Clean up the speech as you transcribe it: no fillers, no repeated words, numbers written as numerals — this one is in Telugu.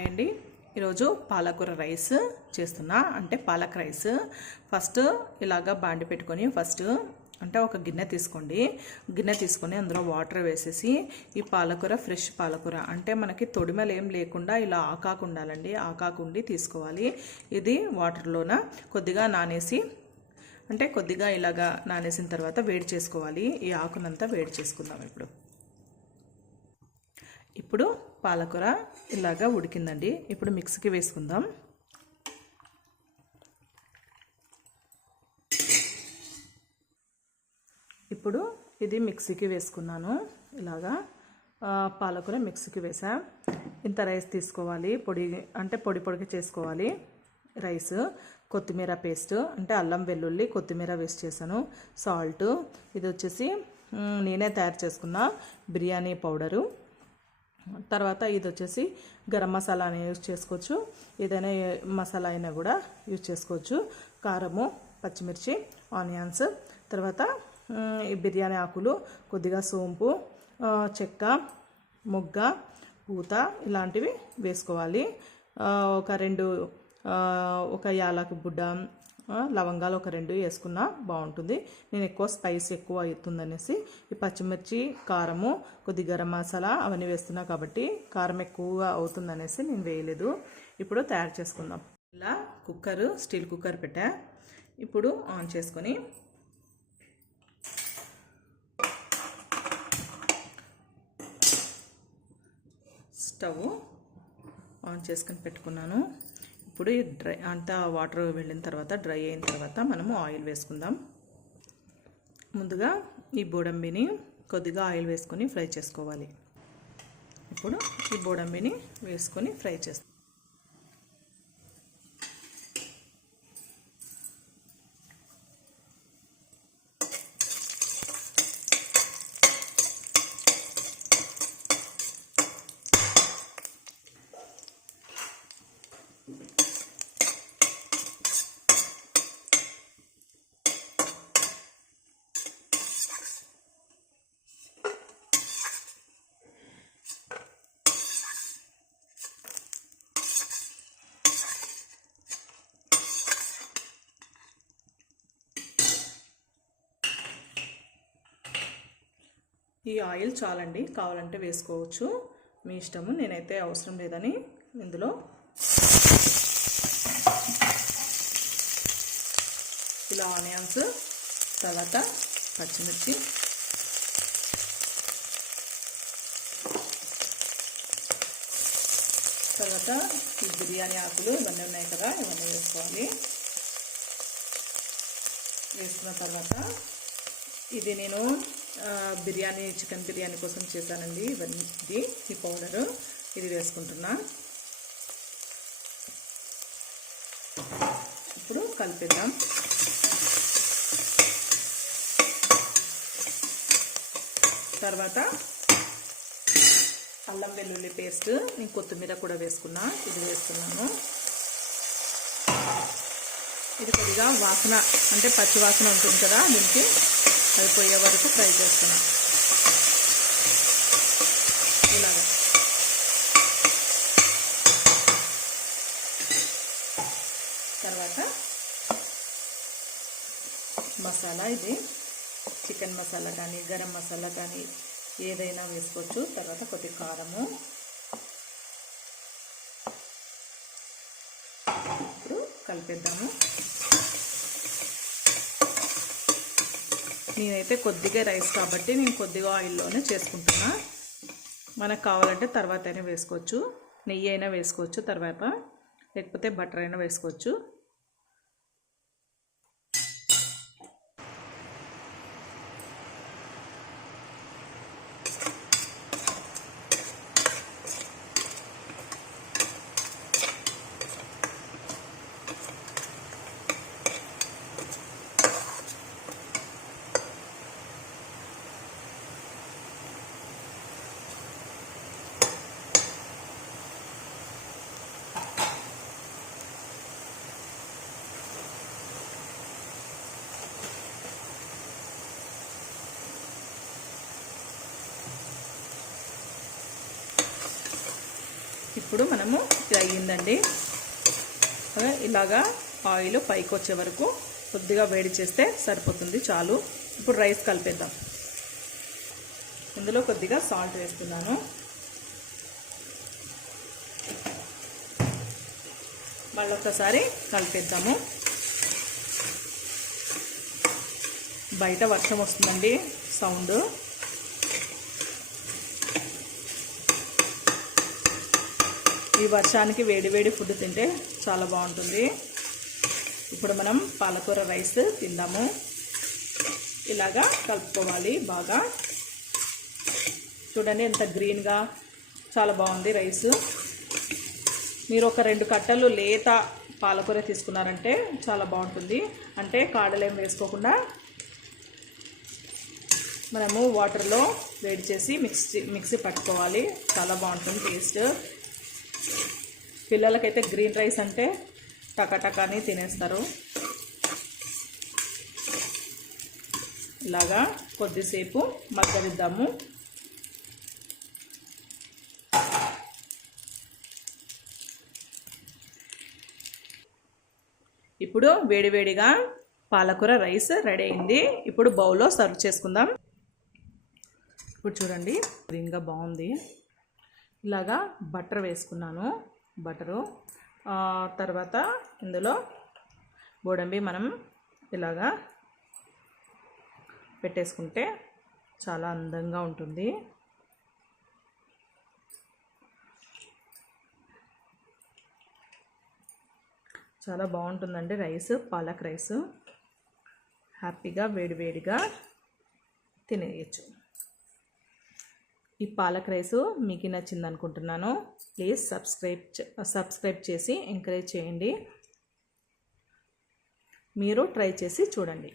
హాయ్ అండి. ఈరోజు పాలకూర రైస్ చేస్తున్నా, అంటే పాలక్ రైస్. ఫస్ట్ ఇలాగా బాండి పెట్టుకొని అంటే ఒక గిన్నె తీసుకోండి. గిన్నె తీసుకొని అందులో వాటర్ వేసేసి ఈ పాలకూర ఫ్రెష్ పాలకూర అంటే మనకి తొడిమలు ఏం లేకుండా ఇలా ఆకాకు ఉండాలండి, ఆకాకు ఉండి తీసుకోవాలి. ఇది వాటర్లోన కొద్దిగా నానేసి అంటే కొద్దిగా ఇలాగా నానేసిన తర్వాత వేడి చేసుకోవాలి. ఈ ఆకునంతా వేడి చేసుకుందాం. ఇప్పుడు పాలకూర ఇలాగా ఉడికిందండి. ఇప్పుడు మిక్సీకి వేసుకుందాం. ఇప్పుడు ఇది మిక్సీకి వేసుకున్నాను. ఇలాగా పాలకూర మిక్సీకి వేసా. ఇంత రైస్ తీసుకోవాలి, పొడిగా చేసుకోవాలి రైస్. కొత్తిమీర పేస్ట్ అంటే అల్లం వెల్లుల్లి కొత్తిమీర వేస్ట్ చేశాను. సాల్ట్, ఇది వచ్చేసి నేనే తయారు చేసుకున్న బిర్యానీ పౌడరు. తర్వాత ఇది వచ్చేసి గరం మసాలా అయినా యూజ్ చేసుకోవచ్చు, ఏదైనా మసాలా అయినా కూడా యూజ్ చేసుకోవచ్చు. కారము, పచ్చిమిర్చి, ఆనియన్స్, తర్వాత ఈ బిర్యానీ ఆకులు, కొద్దిగా సోంపు, చెక్క, మొగ్గ, పూత ఇలాంటివి వేసుకోవాలి. ఒక యాలకు బుడ్డ, లవంగాలు ఒక 2 వేసుకున్నా బాగుంటుంది. నేను ఎక్కువ స్పైస్ ఎక్కువ అవుతుందనేసి ఈ పచ్చిమిర్చి, కారము, కొద్ది గరం మసాలా అవన్నీ వేస్తున్నా కాబట్టి కారం ఎక్కువగా అవుతుందనేసి నేను వేయలేదు. ఇప్పుడు తయారు చేసుకుందాం. ఇలా స్టీల్ కుక్కర్ పెట్టా. ఇప్పుడు ఆన్ చేసుకొని స్టవ్ ఆన్ చేసుకొని పెట్టుకున్నాను. ఇప్పుడు డ్రై అంతా వాటర్ వెళ్ళిన తర్వాత, డ్రై అయిన తర్వాత మనము ఆయిల్ వేసుకుందాం. ముందుగా ఈ బోడంబిని కొద్దిగా ఆయిల్ వేసుకొని ఫ్రై చేసుకోవాలి. ఇప్పుడు ఈ బోడంబిని వేసుకొని ఫ్రై చేస్తాం. ఈ ఆయిల్ చాలండి, కావాలంటే వేసుకోవచ్చు, మీ ఇష్టము. నేనైతే అవసరం లేదని ఇందులో ఇలా ఆనియన్స్, తర్వాత పచ్చిమిర్చి, తర్వాత ఈ బిర్యానీ ఆకులు ఇవన్నీ ఉన్నాయి కదా, ఇవన్నీ వేసుకోవాలి. వేసుకున్న తర్వాత ఇది నేను చికెన్ బిర్యానీ కోసం చేశానండి. ఈ పౌడరు ఇది వేసుకుంటున్నా. ఇప్పుడు కలిపేద్దాం. తర్వాత అల్లం వెల్లుల్లి పేస్ట్, నేను కొత్తిమీర కూడా వేసుకున్నా, ఇది వేస్తున్నాను. ఇది కొద్దిగా వాసన అంటే పచ్చి వాసన ఉంటుంది కదా, దీనికి అది పోయే వరకు ఫ్రై చేస్తున్నాను. ఇలాగా తర్వాత మసాలా, ఇది చికెన్ మసాలా కానీ గరం మసాలా కానీ ఏదైనా వేసుకోవచ్చు. తర్వాత కొద్ది కారము. ఇప్పుడు కలిపేద్దాము. నేనైతే కొద్దిగా రైస్ కాబట్టి నేను కొద్దిగా ఆయిల్లోనే చేసుకుంటున్నా. మనకు కావాలంటే తర్వాత అయినా వేసుకోవచ్చు, నెయ్యి అయినా వేసుకోవచ్చు తర్వాత, లేకపోతే బటర్ అయినా వేసుకోవచ్చు. ఇప్పుడు మనము ఇది అయ్యిందండి. ఇలాగా ఆయిల్ పైకి వచ్చే వరకు కొద్దిగా వేడి చేస్తే సరిపోతుంది, చాలు. ఇప్పుడు రైస్ కలిపేద్దాం. ఇందులో కొద్దిగా సాల్ట్ వేస్తున్నాను. మళ్ళీ ఒక్కసారి కలిపేద్దాము. బయట వర్షం వస్తుందండి, సౌండ్. ఈ వర్షానికి వేడి వేడి ఫుడ్ తింటే చాలా బాగుంటుంది. ఇప్పుడు మనం పాలకూర రైస్ తిందాము. ఇలాగా కలుపుకోవాలి బాగా. చూడండి ఎంత గ్రీన్గా, చాలా బాగుంది రైస్. మీరు ఒక 2 కట్టలు లేత పాలకూర తీసుకున్నారంటే చాలా బాగుంటుంది. అంటే కాడలేం వేసుకోకుండా మనము వాటర్లో వేడి చేసి మిక్సీ పట్టుకోవాలి. చాలా బాగుంటుంది టేస్ట్. పిల్లలకైతే గ్రీన్ రైస్ అంటే టకాటకాని తినేస్తారు. ఇలాగా కొద్దిసేపు మగ్గనిద్దాము. ఇప్పుడు వేడివేడిగా పాలకూర రైస్ రెడీ అయింది. ఇప్పుడు బౌల్లో సర్వ్ చేసుకుందాం. ఇప్పుడు చూడండి గ్రీన్గా బాగుంది. ఇలాగా బటర్ వేసుకున్నాను. బటరు తర్వాత ఇందులో గోడంబి మనం ఇలాగా పెట్టేసుకుంటే చాలా అందంగా ఉంటుంది. చాలా బాగుంటుందండి రైస్, పాలక్ రైస్. హ్యాపీగా వేడివేడిగా తినేయచ్చు. ఈ పాలక్ రైస్ మీకు నచ్చింది అనుకుంటున్నాను. ప్లీజ్ సబ్స్క్రైబ్ చేసి ఎంకరేజ్ చేయండి. మీరు ట్రై చేసి చూడండి.